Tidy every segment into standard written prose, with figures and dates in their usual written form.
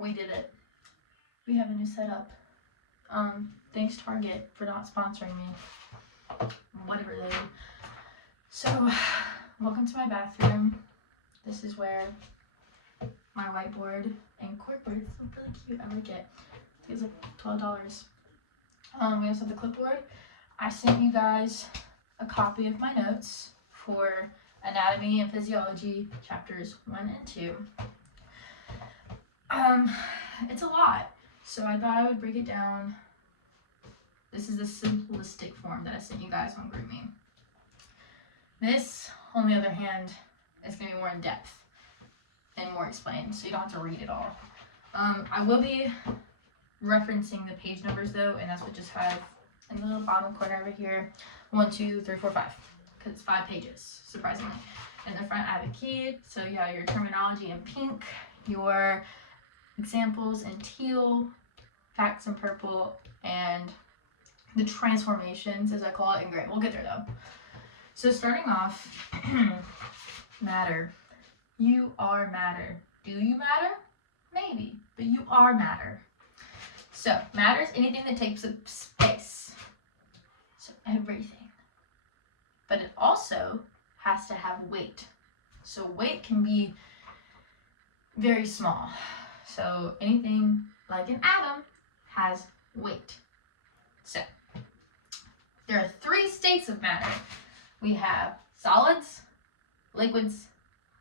We did it. We have a new setup. Thanks Target for not sponsoring me. Whatever they do. So, welcome to my bathroom. This is where my whiteboard incorporates. It's really cute. I like it. It's like $12. We also have the clipboard. I sent you guys a copy of my notes for anatomy and physiology chapters 1 and 2. It's a lot, so I thought I would break it down. This is the simplistic form that I sent you guys on GroupMe. This, on the other hand, is going to be more in depth and more explained, so you don't have to read it all. I will be referencing the page numbers though, and that's what just have in the little bottom corner over here. 1, 2, 3, 4, 5, because it's 5 pages, surprisingly. In the front, I have a key, so yeah, your terminology in pink, your examples in teal, facts in purple, and the transformations, as I call it, in gray. We'll get there though. So starting off, matter. You are matter. Do you matter? Maybe, but you are matter. So matter is anything that takes up space. So everything. But it also has to have weight. So weight can be very small. So anything like an atom has weight. So there are 3 states of matter. We have solids, liquids,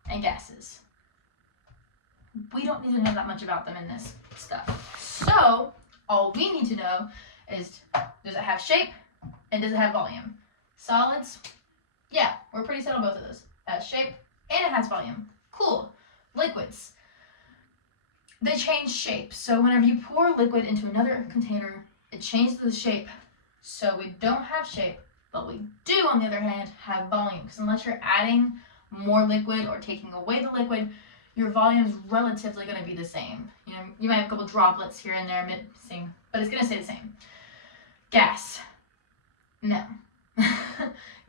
and gases. We don't need to know that much about them in this stuff. So all we need to know is, does it have shape and does it have volume? Solids, yeah, we're pretty set on both of those. It has shape and it has volume. Cool. Liquids, they change shape. So whenever you pour liquid into another container, it changes the shape. So we don't have shape, but we do, on the other hand, have volume. Because unless you're adding more liquid or taking away the liquid, your volume is relatively going to be the same. You know, you might have a couple droplets here and there mixing, but it's going to stay the same. Gas, no.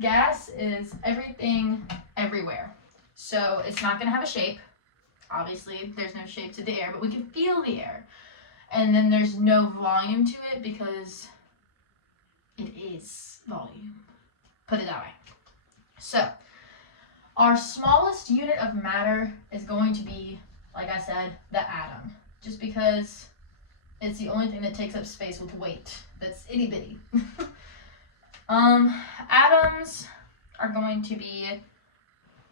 Gas is everything, everywhere. So it's not going to have a shape. Obviously, there's no shape to the air, but we can feel the air. And then there's no volume to it because it is volume. Put it that way. So our smallest unit of matter is going to be, like I said, the atom. Just because it's the only thing that takes up space with weight. That's itty bitty. Atoms are going to be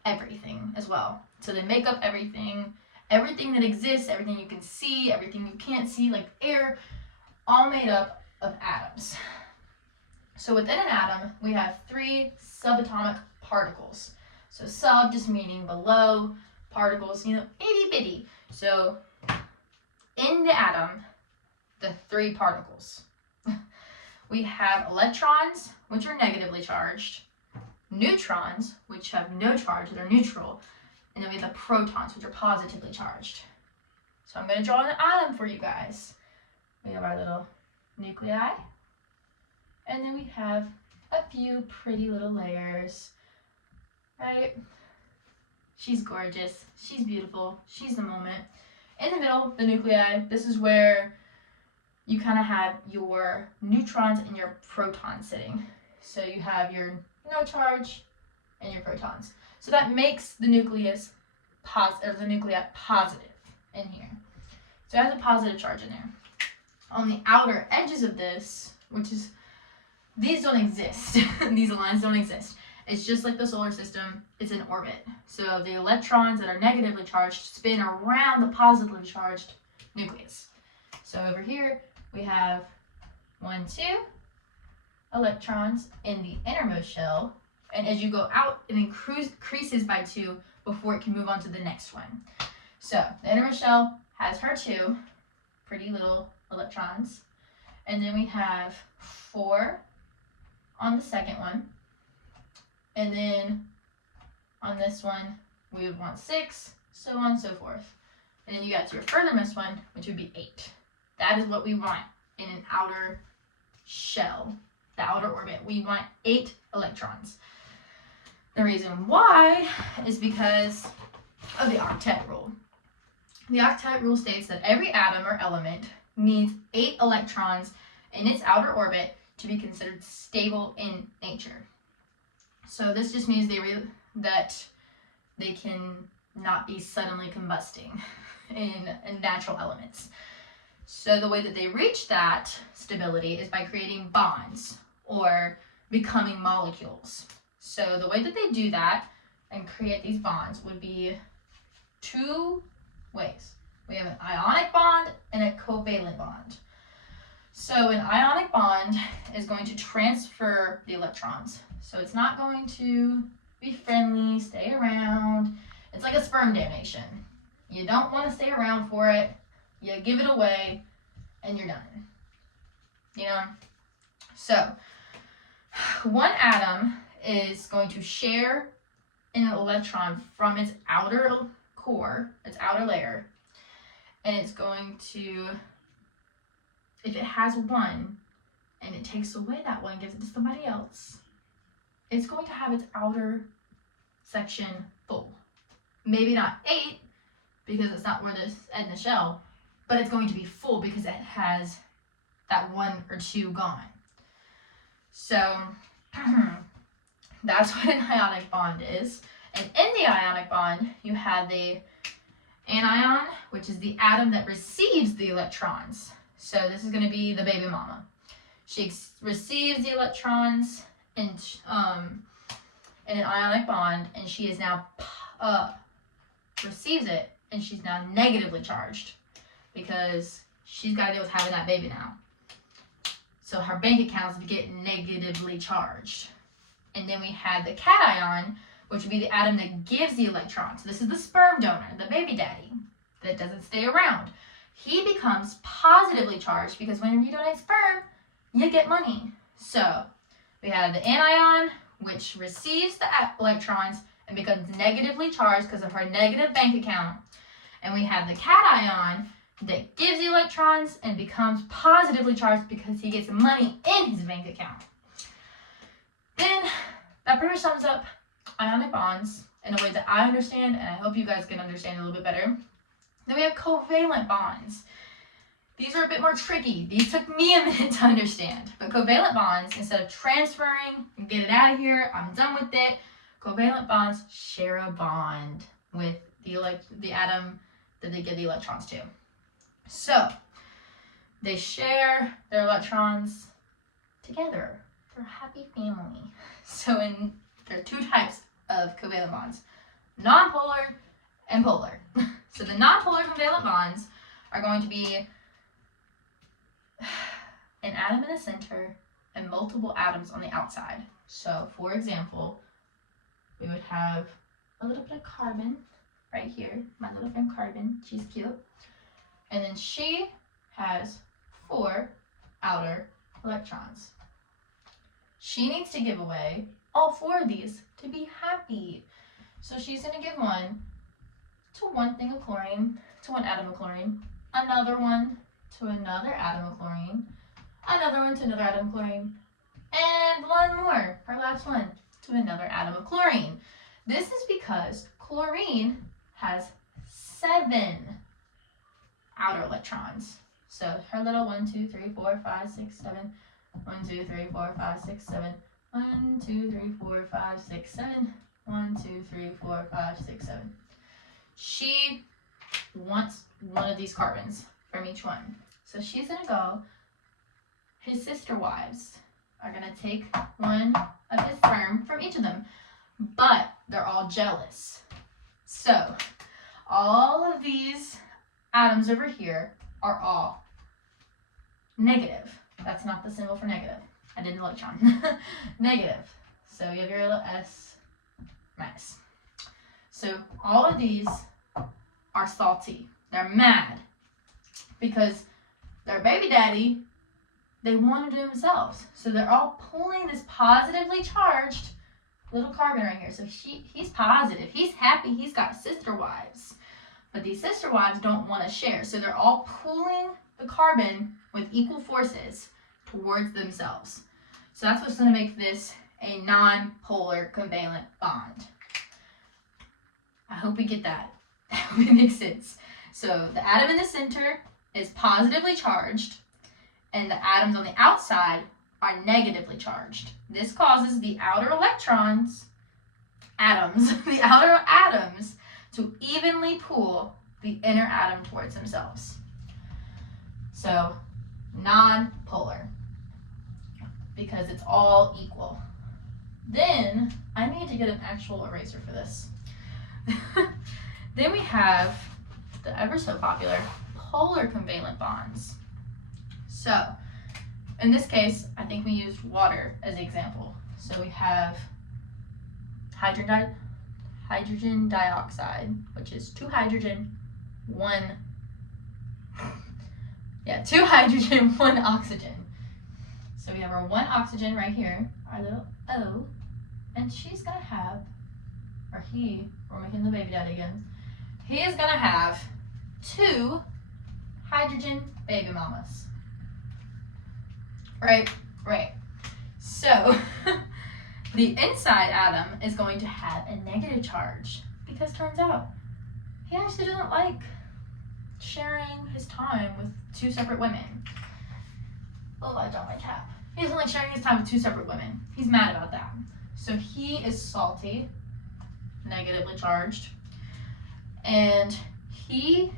everything as well. So they make up everything that exists, everything you can see, everything you can't see, like air, all made up of atoms. So within an atom, we have 3 subatomic particles. So sub just meaning below, particles, you know, itty bitty. So in the atom, the 3 particles. We have electrons, which are negatively charged, neutrons, which have no charge, they're neutral, and then we have the protons, which are positively charged. So I'm going to draw an atom for you guys. We have our little nuclei, and then we have a few pretty little layers, right? She's gorgeous, she's beautiful, she's the moment. In the middle, the nuclei, this is where you kind of have your neutrons and your protons sitting. So you have your no charge and your protons. So that makes the nucleus the nuclei positive in here. So it has a positive charge in there. On the outer edges of this, which is, these don't exist. These lines don't exist. It's just like the solar system, it's in orbit. So the electrons that are negatively charged spin around the positively charged nucleus. So over here, we have 1, 2 electrons in the innermost shell. And as you go out, it increases by 2 before it can move on to the next one. So the innermost shell has her 2 pretty little electrons. And then we have 4 on the second one. And then on this one, we would want 6, so on and so forth. And then you got to your furthermost one, which would be 8. That is what we want in an outer shell, the outer orbit. We want 8 electrons. The reason why is because of the octet rule. The octet rule states that every atom or element needs 8 electrons in its outer orbit to be considered stable in nature. So this just means that they can not be suddenly combusting in natural elements. So the way that they reach that stability is by creating bonds or becoming molecules. So the way that they do that and create these bonds would be 2 ways. We have an ionic bond and a covalent bond. So an ionic bond is going to transfer the electrons. So it's not going to be friendly, stay around. It's like a sperm donation. You don't want to stay around for it. You give it away and you're done. You know? So one atom is going to share an electron from its outer core, its outer layer, and it's going to, if it has one and it takes away that one, gives it to somebody else, it's going to have its outer section full. Maybe not 8 because it's not where this in the shell, but it's going to be full because it has that 1 or 2 gone. So that's what an ionic bond is. And in the ionic bond, you have the anion, which is the atom that receives the electrons. So this is going to be the baby mama. She receives the electrons in an ionic bond, and she is now receives it, and she's now negatively charged because she's got to deal with having that baby now. So her bank account is getting negatively charged. And then we have the cation, which would be the atom that gives the electrons. So this is the sperm donor, the baby daddy, that doesn't stay around. He becomes positively charged because when you donate sperm, you get money. So we have the anion, which receives the electrons and becomes negatively charged because of her negative bank account. And we have the cation that gives the electrons and becomes positively charged because he gets money in his bank account. Then that pretty much sums up ionic bonds in a way that I understand, and I hope you guys can understand a little bit better. Then we have covalent bonds. These are a bit more tricky. These took me a minute to understand. But covalent bonds, instead of transferring and get it out of here, I'm done with it, covalent bonds share a bond with the atom that they give the electrons to. So they share their electrons together. They're a happy family. So there are 2 types of covalent bonds, nonpolar and polar. So the nonpolar covalent bonds are going to be an atom in the center and multiple atoms on the outside. So for example, we would have a little bit of carbon right here, my little friend carbon, she's cute. And then she has 4 outer electrons. She needs to give away all 4 of these to be happy. So she's going to give one to one thing of chlorine, to one atom of chlorine, another one to another atom of chlorine, another one to another atom of chlorine, and one more, her last one, to another atom of chlorine. This is because chlorine has 7 outer electrons. So her little 1, 2, 3, 4, 5, 6, 7. 1, 2, 3, 4, 5, 6, 7. 1, 2, 3, 4, 5, 6, 7. 1, 2, 3, 4, 5, 6, 7. She wants one of these carbons from each one. So she's going to go, his sister wives are going to take one of his sperm from each of them. But they're all jealous. So all of these atoms over here are all negative. That's not the symbol for negative. I did an electron. Negative. So you have your little S minus. So all of these are salty. They're mad because their baby daddy, they want to do themselves. So they're all pulling this positively charged little carbon right here. So he's positive. He's happy. He's got sister wives. But these sister wives don't want to share. So they're all pulling the carbon with equal forces towards themselves. So that's what's going to make this a non-polar covalent bond. I hope we get that. That would make sense. So the atom in the center is positively charged, and the atoms on the outside are negatively charged. This causes the outer atoms to evenly pull the inner atom towards themselves. So non-polar, because it's all equal. Then I need to get an actual eraser for this. Then we have the ever so popular polar covalent bonds. So in this case, I think we used water as the example. So we have hydrogen dioxide, which is 2 hydrogen, 1 oxygen. So we have our 1 oxygen right here, our little O, and she's gonna have, or he, we're making the baby daddy again, he is gonna have 2 hydrogen baby mamas. Right. So the inside atom is going to have a negative charge because turns out he actually doesn't like sharing his time with 2 separate women. Oh, I dropped my cap. He doesn't like sharing his time with 2 separate women. He's mad about that. So he is salty, negatively charged, and he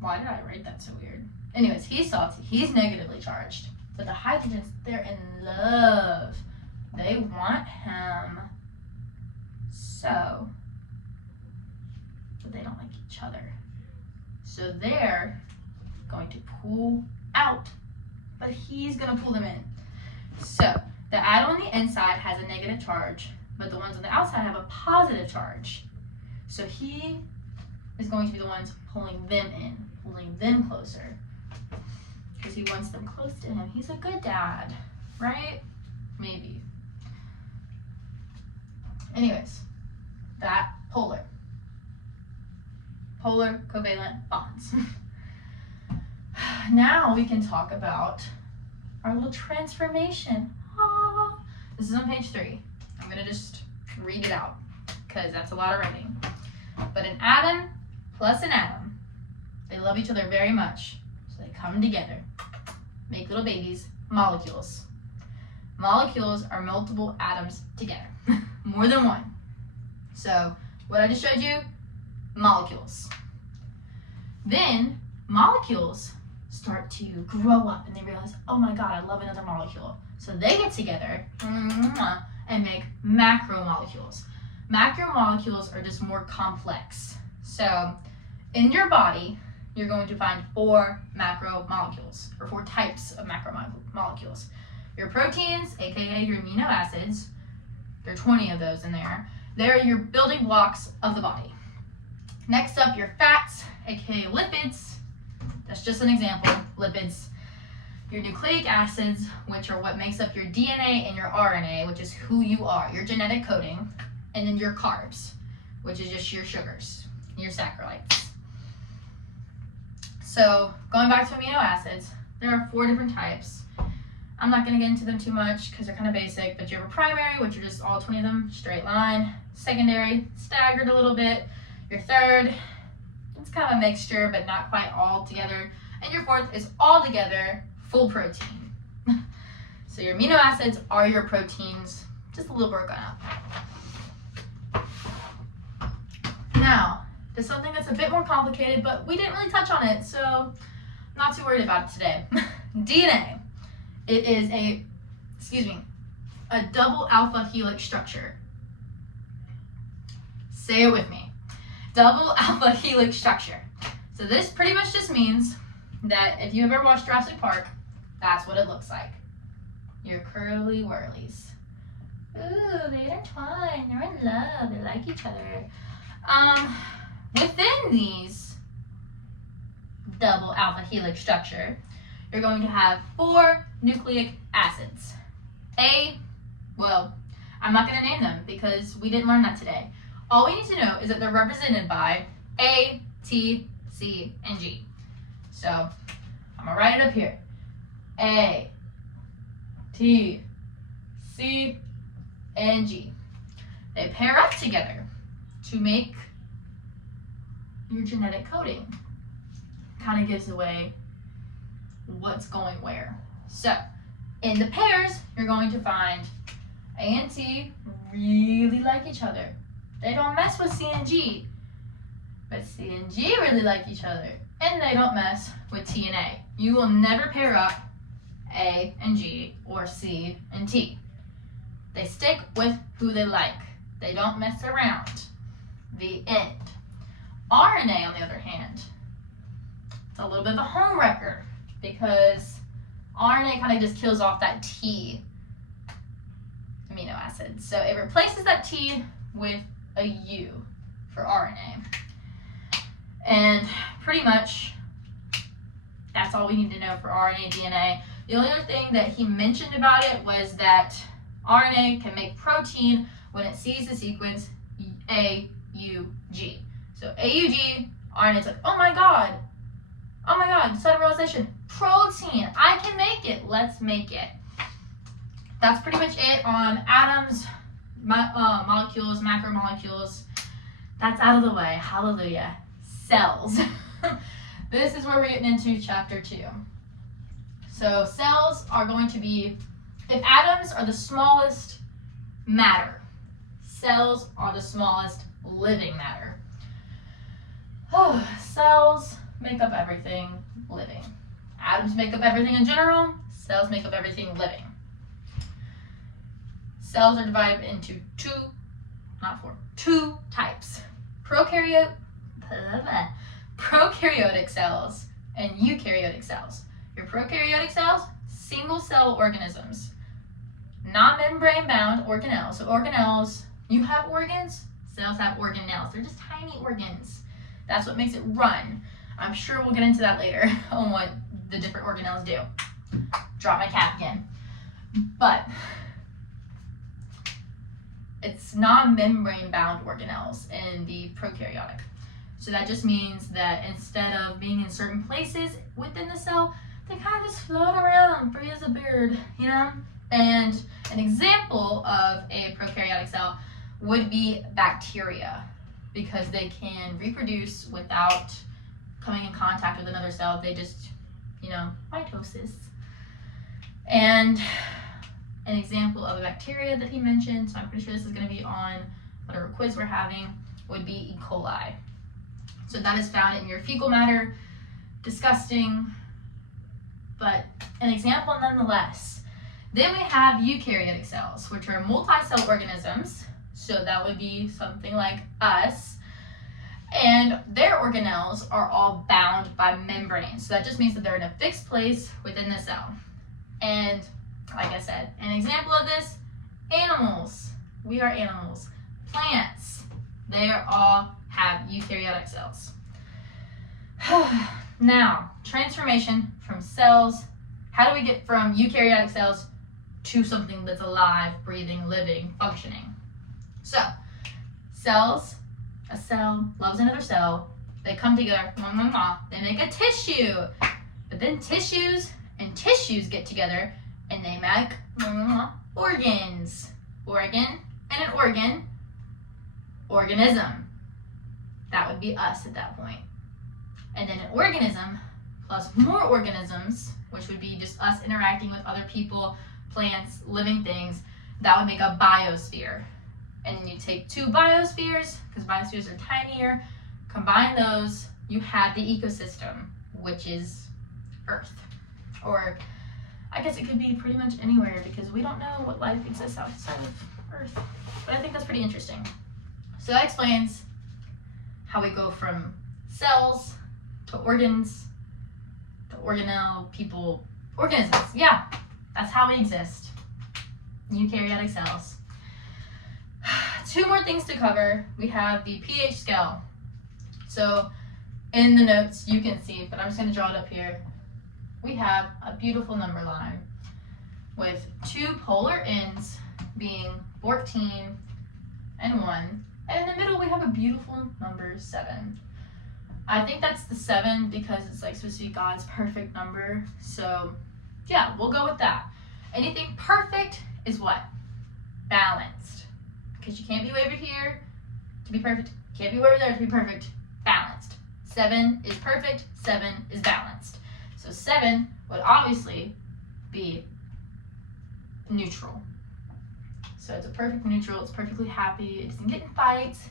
why did I write that so weird? Anyways, he's salty. He's negatively charged. But the hydrogens, they're in love. They want him so. But they don't like each other. So they're going to pull out. But he's going to pull them in. So the atom on the inside has a negative charge. But the ones on the outside have a positive charge. So he is going to be the ones pulling them in, pulling them closer, because he wants them close to him. He's a good dad, right? Maybe. Anyways, that polar covalent bonds. Now we can talk about our little transformation. This is on page 3. I'm going to just read it out because that's a lot of writing. But an atom plus an atom, they love each other very much. So they come together, make little babies, molecules. Molecules are multiple atoms together, more than one. So what I just showed you, molecules. Then molecules start to grow up and they realize, oh my God, I love another molecule. So they get together and make macromolecules. Macromolecules are just more complex. So in your body, you're going to find 4 macromolecules, or 4 types of macromolecules. Your proteins, aka your amino acids, there are 20 of those in there. They're your building blocks of the body. Next up, your fats, aka lipids. That's just an example, lipids. Your nucleic acids, which are what makes up your DNA and your RNA, which is who you are, your genetic coding. And then your carbs, which is just your sugars, your saccharides. So going back to amino acids, there are 4 different types. I'm not going to get into them too much because they're kind of basic, but you have a primary, which are just all 20 of them, straight line. Secondary, staggered a little bit. Your third, it's kind of a mixture, but not quite all together. And your fourth is all together, full protein. So your amino acids are your proteins, just a little broken up. Now, to something that's a bit more complicated, but we didn't really touch on it, so I'm not too worried about it today. DNA. It is a double alpha helix structure. Say it with me. Double alpha helix structure. So this pretty much just means that if you ever watched Jurassic Park, that's what it looks like. Your curly whirlies. Ooh, they intertwine. They're in love. They like each other. Within these double alpha helix structure, you're going to have 4 nucleic acids. I'm not going to name them because we didn't learn that today. All we need to know is that they're represented by A, T, C, and G. So I'm going to write it up here. A, T, C, and G. They pair up together to make your genetic coding. Kind of gives away what's going where. So, in the pairs, you're going to find A and T really like each other. They don't mess with C and G, but C and G really like each other, and they don't mess with T and A. You will never pair up A and G or C and T. They stick with who they like. They don't mess around. The end. RNA, on the other hand, it's a little bit of a home wrecker because RNA kind of just kills off that T amino acid. So it replaces that T with a U for RNA. And pretty much that's all we need to know for RNA and DNA. The only other thing that he mentioned about it was that RNA can make protein when it sees the sequence AUG. So AUG, RNA's like, oh my god, sudden realization, protein, I can make it, let's make it. That's pretty much it on atoms, molecules, macromolecules. That's out of the way, hallelujah. Cells. This is where we're getting into chapter 2. So cells are going to be, if atoms are the smallest matter, cells are the smallest living matter. Cells make up everything living. Atoms make up everything in general. Cells make up everything living. Cells are divided into two types. Prokaryotic cells and eukaryotic cells. Your prokaryotic cells, single cell organisms. Non-membrane bound organelles. So organelles, you have organs, cells have organelles. They're just tiny organs. That's what makes it run. I'm sure we'll get into that later on what the different organelles do. Drop my cap again. But it's non-membrane bound organelles in the prokaryotic. So that just means that instead of being in certain places within the cell, they kind of just float around, free as a bird, you know? And an example of a prokaryotic cell would be bacteria, because they can reproduce without coming in contact with another cell. They just, mitosis. And an example of a bacteria that he mentioned, so I'm pretty sure this is going to be on whatever quiz we're having, would be E. coli. So that is found in your fecal matter. Disgusting, but an example nonetheless. Then we have eukaryotic cells, which are multi-cell organisms. So that would be something like us. And their organelles are all bound by membranes. So that just means that they're in a fixed place within the cell. And like I said, an example of this, animals. We are animals. Plants, they all have eukaryotic cells. Now, transformation from cells. How do we get from eukaryotic cells to something that's alive, breathing, living, functioning? So, cells, a cell loves another cell. They come together, they make a tissue. But then tissues and tissues get together and they make organs. Organ and an organ, organism. That would be us at that point. And then an organism plus more organisms, which would be just us interacting with other people, plants, living things, that would make a biosphere. And then you take two biospheres, because biospheres are tinier, combine those, you have the ecosystem, which is Earth. Or I guess it could be pretty much anywhere, because we don't know what life exists outside of Earth. But I think that's pretty interesting. So that explains how we go from cells to organs to organelle, people, organisms. Yeah, that's how we exist. Eukaryotic cells. Two more things to cover. We have the pH scale. So in the notes you can see, but I'm just going to draw it up here. We have a beautiful number line with two polar ends being 14 and 1. And in the middle we have a beautiful number 7. I think that's the 7 because it's like supposed to be God's perfect number. So yeah, we'll go with that. Anything perfect is what? Balanced. Because you can't be way over here to be perfect. Can't be where we're there to be perfect. Balanced. 7 is perfect. 7 is balanced. So 7 would obviously be neutral. So it's a perfect neutral. It's perfectly happy. It doesn't get in fights.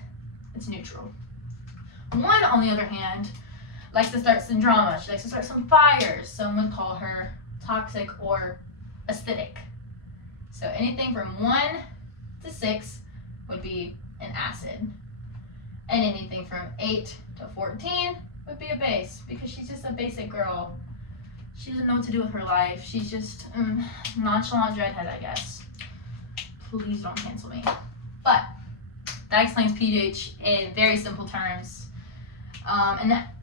It's neutral. 1, on the other hand, likes to start some drama. She likes to start some fires. Some would call her toxic or acidic. So anything from 1 to 6 would be an acid. And anything from 8 to 14 would be a base, because she's just a basic girl. She doesn't know what to do with her life. She's just nonchalant redhead, I guess. Please don't cancel me. But that explains pH in very simple terms. And that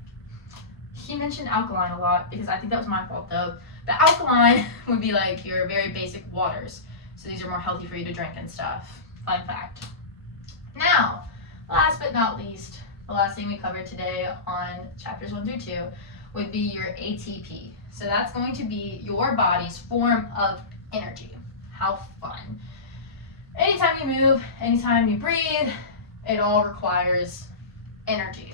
he mentioned alkaline a lot, because I think that was my fault though. But alkaline would be like your very basic waters. So these are more healthy for you to drink and stuff. Fun fact. Now, last but not least, the last thing we covered today on chapters 1 through 2 would be your ATP. So that's going to be your body's form of energy. How fun. Anytime you move, anytime you breathe, it all requires energy.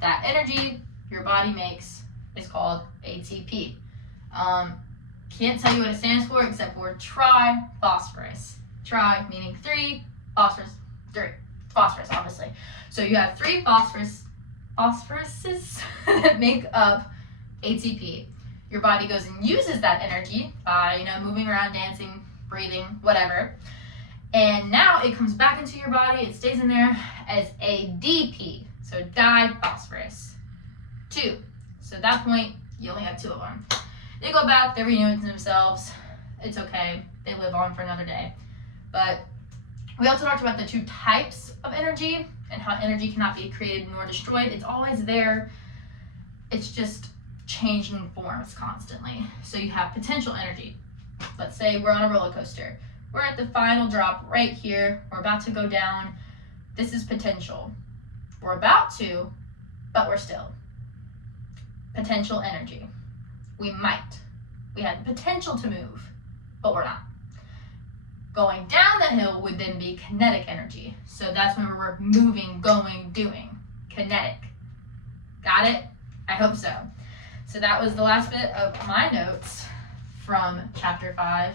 That energy your body makes is called ATP. Can't tell you what it stands for except for triphosphorus. Tri meaning 3, phosphorus 3. Phosphorus, obviously. So you have 3 phosphoruses that make up ATP. Your body goes and uses that energy by, moving around, dancing, breathing, whatever. And now it comes back into your body. It stays in there as ADP, so diphosphorus 2. So at that point, you only have 2 of them. They go back, they reunite themselves. It's okay. They live on for another day. But we also talked about the 2 types of energy and how energy cannot be created nor destroyed. It's always there. It's just changing forms constantly. So you have potential energy. Let's say we're on a roller coaster. We're at the final drop right here. We're about to go down. This is potential. We're about to, but we're still. Potential energy. We might. We have the potential to move, but we're not. Going down the hill would then be kinetic energy. So that's when we're moving, going, doing. Kinetic. Got it? I hope so. So that was the last bit of my notes from chapter 5.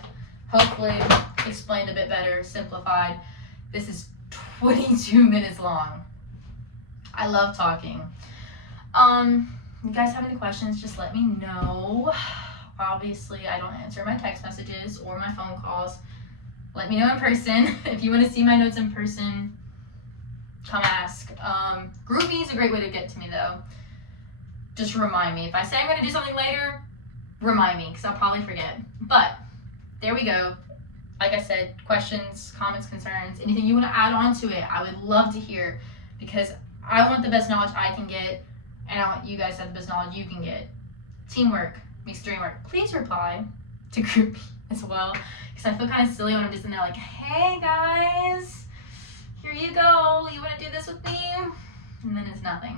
Hopefully explained a bit better, simplified. This is 22 minutes long. I love talking. You guys have any questions, just let me know. Obviously, I don't answer my text messages or my phone calls. Let me know in person. If you want to see my notes in person, come ask. GroupMe is a great way to get to me though. Just remind me. If I say I'm going to do something later, remind me, because I'll probably forget. But there we go. Like I said, questions, comments, concerns, anything you want to add on to it, I would love to hear, because I want the best knowledge I can get, and I want you guys to have the best knowledge you can get. Teamwork makes dream work. Please reply to GroupMe as well, because I feel kind of silly when I'm just in there like, hey guys, here you go, you want to do this with me? And then it's nothing.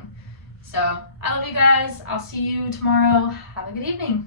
So I love you guys. I'll see you tomorrow. Have a good evening.